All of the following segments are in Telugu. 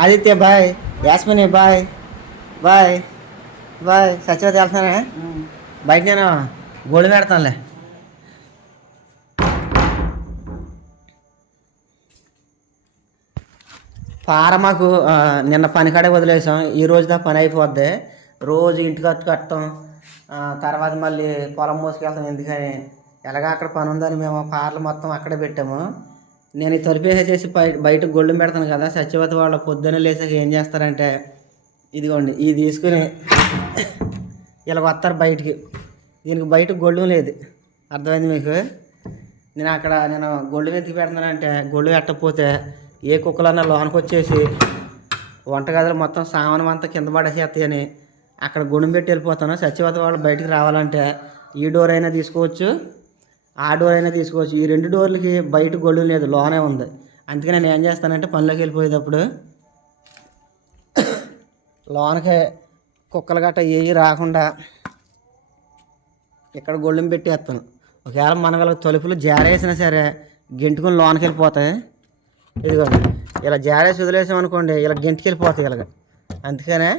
Aditya bye. Yasmini bye. Bye. Bye. Satyavati వెళ్తున్నానే బయట నేను గోల్డ్ పెడతానులే. పార మాకు నిన్న పని కాడే వదిలేసాం. ఈ రోజుదా పని అయిపోద్ది. రోజు ఇంటికి కట్టు కట్టం. ఆ, తర్వాత మళ్ళీ పొలం మోసుకెళ్తాం. ఎందుకని? ఎలాగ అక్కడ పని ఉందని మేము పార్లు మొత్తం అక్కడే పెట్టాము. నేను తొలిపేసేసి బయట బయట పెడతాను కదా సత్యవతి వాళ్ళ పొద్దున్న లేసాక ఏం చేస్తారంటే ఇదిగోండి ఇది తీసుకుని ఇలా వస్తారు బయటికి. దీనికి బయట గొళ్ళు లేదు. అర్థమైంది మీకు? నేను అక్కడ నేను గొళ్ళు వెతికి పెడుతున్నానంటే గొళ్ళు పెట్టకపోతే ఏ కుక్కలన్నా లోనికి వచ్చేసి వంటగదిలో మొత్తం సామానం అంతా కింద పడేసేస్తాయని అక్కడ గుణం పెట్టి వెళ్ళిపోతాను. సత్యవత వాళ్ళు బయటికి రావాలంటే ఈ డోర్ అయినా తీసుకోవచ్చు. ఆ డోర్ అయినా తీసుకోవచ్చు. ఈ రెండు డోర్లకి బయట గొళ్ళు లేదు లోనే ఉంది. అందుకే నేను ఏం చేస్తానంటే పనిలోకి వెళ్ళిపోయేటప్పుడు లోనకి కుక్కలు గట్ట ఏవి రాకుండా ఇక్కడ గొళ్ళెం పెట్టేస్తాను. ఒకవేళ మన వాళ్ళకి తలుపులు జారేసినా సరే గెంటుకుని లోనకి వెళ్ళిపోతాయి. ఇదిగో ఇలా జారేసి వదిలేసామనుకోండి ఇలా గెంటికి వెళ్ళిపోతాయి ఇలాగ. అందుకనే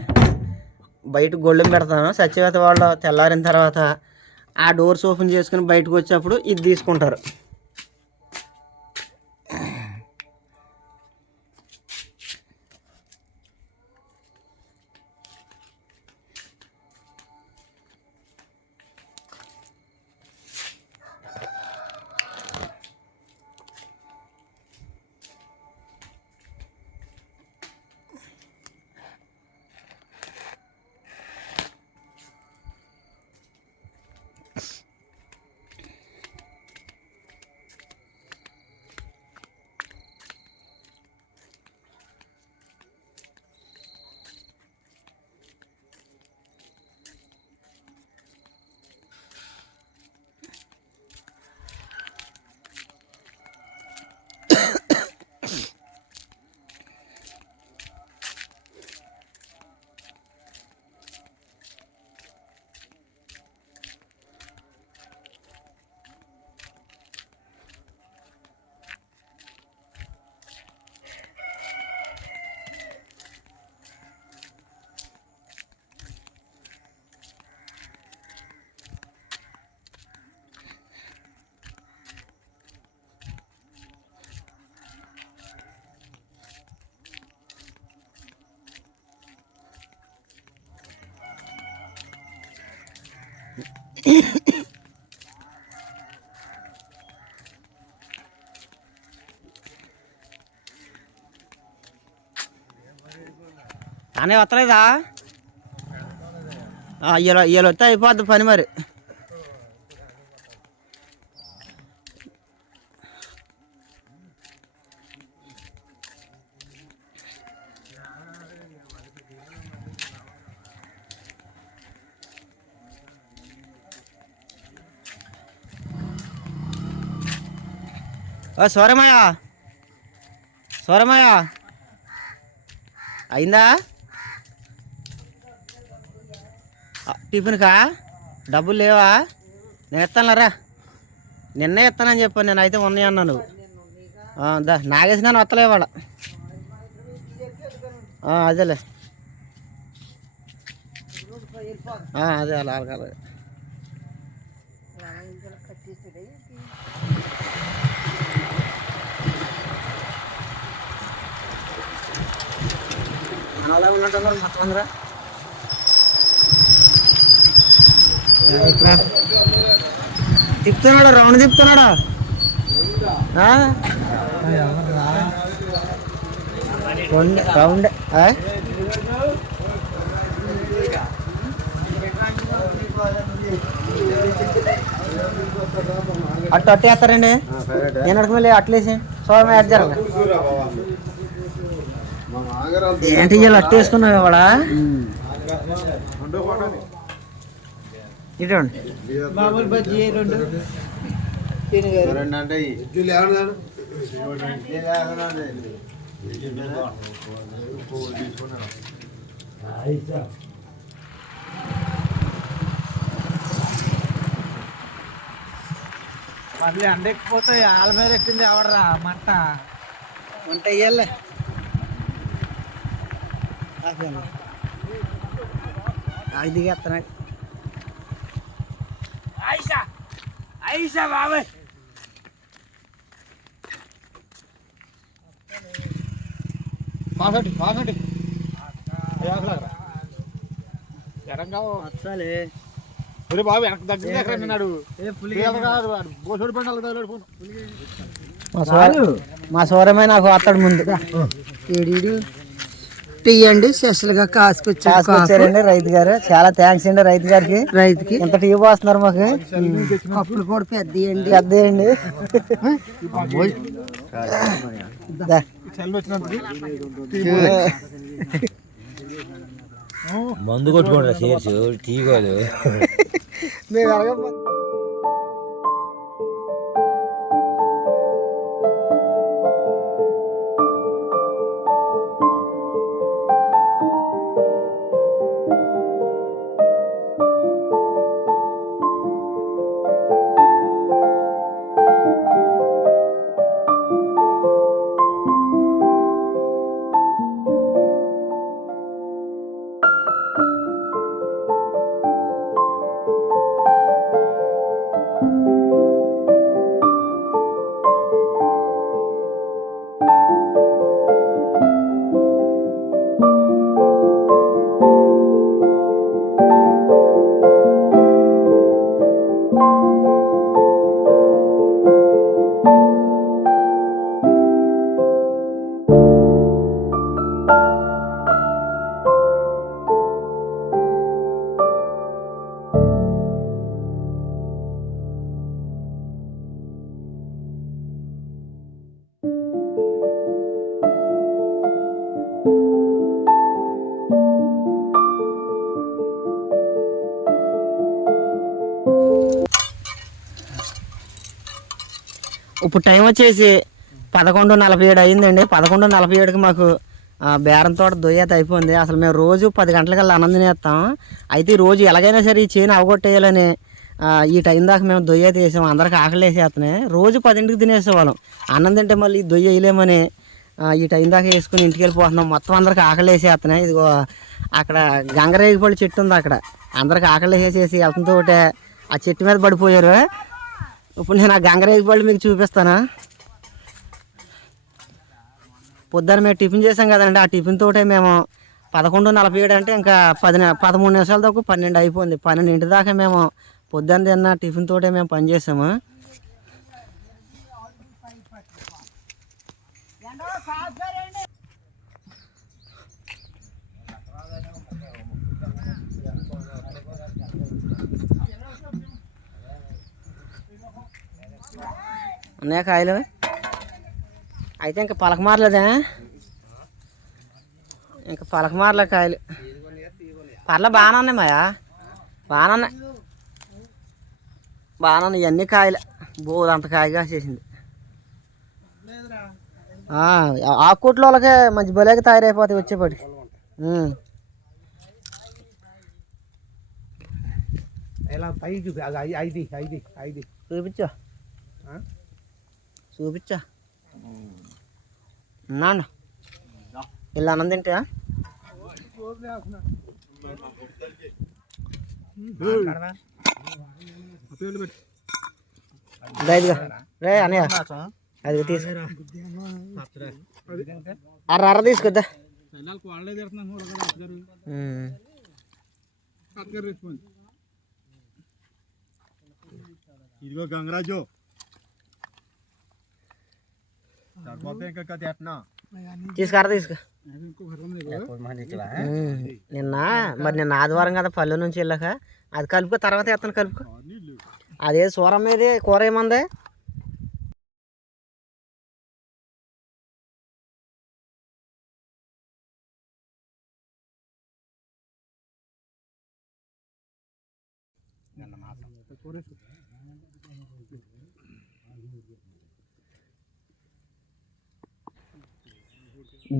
బయట గొళ్ళెం పెడతాను. సత్యవేత వాళ్ళు తెల్లారిన తర్వాత ఆ డోర్స్ ఓపెన్ చేసుకుని బయటకు వచ్చేప్పుడు ఇది తీసుకుంటారు. అనే వస్తలేదా? ఇలా ఇలా వస్తే అయిపోద్ది పని మరి. ఓ సోరమయ్య. సోరమయ్య. అయిందా ఆ, టిఫిన్కా? డబ్బులు లేవా? నేను ఇస్తానురా నిన్నే ఎత్తానని చెప్పాను నేను అయితే ఉన్నాయి అన్నాను. దా నాగేసి నేను వస్తలే వాళ్ళ అదేలే. అదే అలా అలాగే అలాగే అలా ఉన్నట్టు మొత్తం అందరూ. ఇక్కడ. తిప్పుతున్నాడు రౌండ్ తిప్పుతున్నాడు? ఆ? రౌండ్ అట్టు వేస్తారండి. నేను అడుగు మళ్ళీ అట్లేసి సోమ వేద్దారు ఏంటి ఇలా అట్టు వేసుకున్నావు ఇటువంటి మామూలు బజ్జీ రెండు? అంటే మళ్ళీ ఎండెక్కిపోతే ఆల మీద ఎక్కింది ఎవడరా? మంట. వంట వేయాలే అది దిగేస్తున్నాడు ఐసా ఐసా బాబాయ్ ఎరంగా అసలే ఒరే బాబు వెనక దగ్గర దగ్గర నిన్నాడు ఏ పులి బోసోడి పండాలి తగలాడు ఫోన్ మా సోర మా సోరమే నాకు వస్తాడు ముందు. ఏడీడు తీయండి స్పెషల్గా కాసుకొచ్చారు కాసుకొచ్చారండి రైతు గారు. చాలా థ్యాంక్స్ అండి రైతు గారికి. రైతుకి. ఇంత టీ పోస్తున్నారు మాకు. కప్పులు కూడా పెద్దయండి. పెద్ద అండి మందు కొట్టుకుంటారా టీ కాదు. మేము ఇప్పుడు టైం వచ్చేసి పదకొండు నలభై ఏడు అయిందండి. పదకొండు నలభై ఏడుకి మాకు బేరం తోట దొయ్యత అయిపోయింది. అసలు మేము రోజు పది గంటలకల్లా ఆనందం తినేస్తాం. అయితే రోజు ఎలాగైనా సరే ఈ చేను అవగొట్టేయాలని ఈ టైం దాకా మేము దొయ్య తీసాం అందరికి ఆకలి వేసేస్తున్నాయి. రోజు పదింటికి తినేసేవాళ్ళం. అన్నం తింటే మళ్ళీ దొయ్య వేయలేమని ఈ టైం దాకా వేసుకుని ఇంటికి వెళ్ళిపోతున్నాం. మొత్తం అందరికి ఆకలి వేసేస్తున్నాయి. ఇదిగో అక్కడ గంగరేగిపల్లి చెట్టు ఉంది అక్కడ. అందరికి ఆకలి వేసేసి వెళ్తుంతో ఆ చెట్టు మీద పడిపోయారు. ఇప్పుడు నేను ఆ గంగరేగిపల్లి మీకు చూపిస్తాను? పొద్దున్న మేము టిఫిన్ చేసాం కదండి. ఆ టిఫిన్ తోటే మేము పదకొండు నలభై ఏడు అంటే ఇంకా పది పదమూడు నిమిషాల దాకా పన్నెండు అయిపోయింది. పన్నెండింటి దాకా మేము పొద్దున్న తిన్న టిఫిన్ తోటే మేము పనిచేసాము చేసాము కాయలు? అయితే ఇంకా పలకమారలేదా ఇంకా పలకమారలే కాయలు. పర్లే బాగానే ఉన్నాయి మాయా. బాగానే ఉన్నాయి. బాగానే ఉన్నాయి. ఇవన్నీ కాయలు. బోదంత కాయ కాసేసింది. ఆ, ఆకుకూట్లో వాళ్ళకే మంచి బలేగా తయారైపోతాయి వచ్చేప్పటికి చూపించా? చూపించా. నాన్న. ఇలా అన్నం తింటా ఇదిగా. రే అన్నయ్య. అది తీసు అర్ర అర్ర తీసుకొద్దా ఇదిగో గంగరాజు. తీసుకో. నిన్న మరి నిన్న ఆదివారం కదా పల్లె నుంచి వెళ్ళాక. అది కలుపుకో తర్వాత ఎత్తను కలుపుకో. అదే సూరం మీద కూర ఏమంది?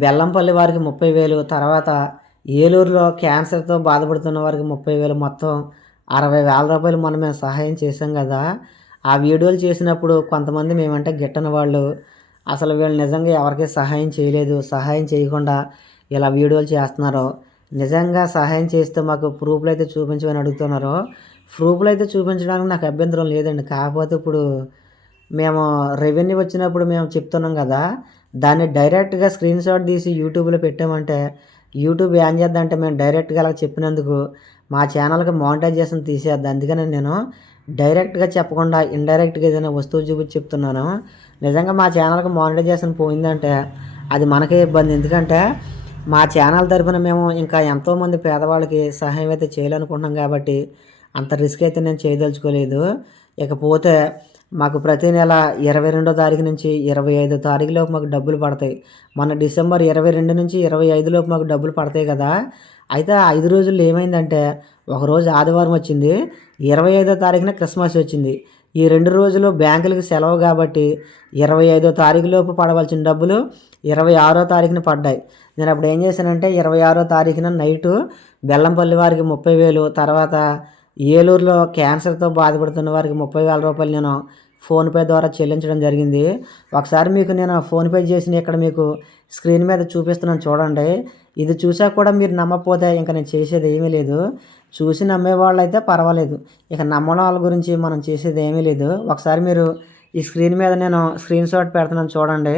బెల్లంపల్లి వారికి ముప్పై వేలు తర్వాత ఏలూరులో క్యాన్సర్తో బాధపడుతున్న వారికి ముప్పై వేలు మొత్తం అరవై వేల రూపాయలు మనం మేము సహాయం చేసాం కదా. ఆ వీడియోలు చేసినప్పుడు కొంతమంది మేమంటే గిట్టని వాళ్ళు. అసలు వీళ్ళు నిజంగా ఎవరికీ సహాయం చేయలేదు సహాయం చేయకుండా ఇలా వీడియోలు చేస్తున్నారో. నిజంగా సహాయం చేస్తే మాకు ప్రూఫ్లు అయితే చూపించమని అడుగుతున్నారో. ప్రూఫ్లు అయితే చూపించడానికి నాకు అభ్యంతరం లేదండి. కాకపోతే ఇప్పుడు మేము రెవెన్యూ వచ్చినప్పుడు మేము చెప్తున్నాం కదా దాన్ని డైరెక్ట్గా స్క్రీన్ షాట్ తీసి యూట్యూబ్లో పెట్టామంటే యూట్యూబ్ ఏం చేద్దంటే మేము డైరెక్ట్గా అలా చెప్పినందుకు మా ఛానల్కి మానిటైజేషన్ తీసేద్ది. అందుకని నేను డైరెక్ట్గా చెప్పకుండా ఇండైరెక్ట్గా ఏదైనా వస్తువు చూపించి చెప్తున్నాను. నిజంగా మా ఛానల్కి మానిటైజేషన్ పోయిందంటే అది మనకే ఇబ్బంది. ఎందుకంటే మా ఛానల్ తరఫున మేము ఇంకా ఎంతోమంది పేదవాళ్ళకి సహాయం అయితే చేయాలనుకుంటున్నాం కాబట్టి అంత రిస్క్ అయితే నేను చేయదలుచుకోలేదు. ఇకపోతే మాకు ప్రతి నెల ఇరవై రెండో తారీఖు నుంచి ఇరవై ఐదో తారీఖులోపు మాకు డబ్బులు పడతాయి. మన డిసెంబర్ ఇరవై రెండు నుంచి ఇరవై ఐదులోపు మాకు డబ్బులు పడతాయి కదా. అయితే ఆ ఐదు రోజుల్లో ఏమైందంటే ఒకరోజు ఆదివారం వచ్చింది ఇరవై ఐదో తారీఖున క్రిస్మస్ వచ్చింది. ఈ రెండు రోజులు బ్యాంకులకు సెలవు కాబట్టి ఇరవై ఐదో తారీఖులోపు పడవలసిన డబ్బులు ఇరవై ఆరో తారీఖున పడ్డాయి. నేను అప్పుడు ఏం చేశానంటే ఇరవై ఆరో తారీఖున నైటు బెల్లంపల్లి వారికి ముప్పై వేలు తర్వాత ఏలూరులో క్యాన్సర్తో బాధపడుతున్న వారికి ముప్పై వేల రూపాయలు నేను ఫోన్పే ద్వారా చెల్లించడం జరిగింది. ఒకసారి మీకు నేను ఫోన్పే చేసిన ఇక్కడ మీకు స్క్రీన్ మీద చూపిస్తున్నాను చూడండి. ఇది చూసాక కూడా మీరు నమ్మకపోతే ఇంకా నేను చేసేది ఏమీ లేదు. చూసి నమ్మే వాళ్ళు అయితే పర్వాలేదు. ఇక నమ్మడం వాళ్ళ గురించి మనం చేసేది ఏమీ లేదు. ఒకసారి మీరు ఈ స్క్రీన్ మీద నేను స్క్రీన్ షాట్ పెడుతున్నాను చూడండి.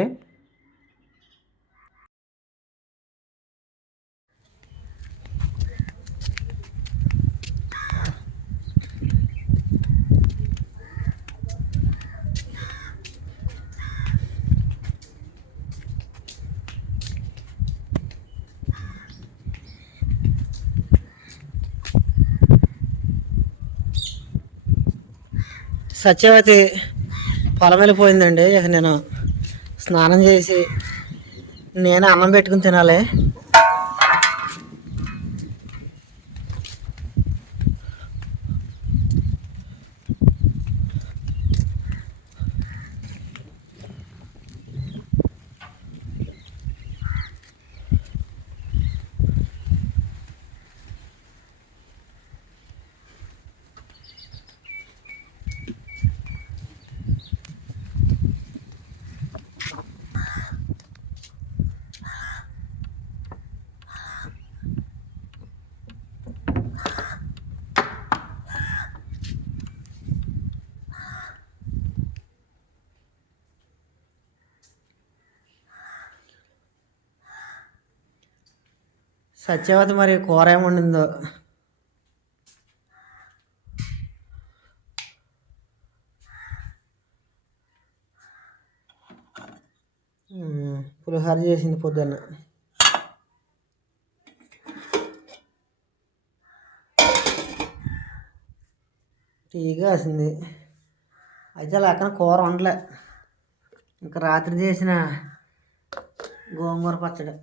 సత్యవతి పొలం వెళ్ళిపోయిందండి ఇక నేను స్నానం చేసి నేను అన్నం పెట్టుకుని తినాలి. సత్యవతి మరి కూర ఏముండిందో? పులిహార పులిహోర చేసింది పొద్దున్న. టీ కాసింది. అయితే అలా అక్కడ కూర వండలే. ఇంకా రాత్రి చేసిన గోంగూర పచ్చడి.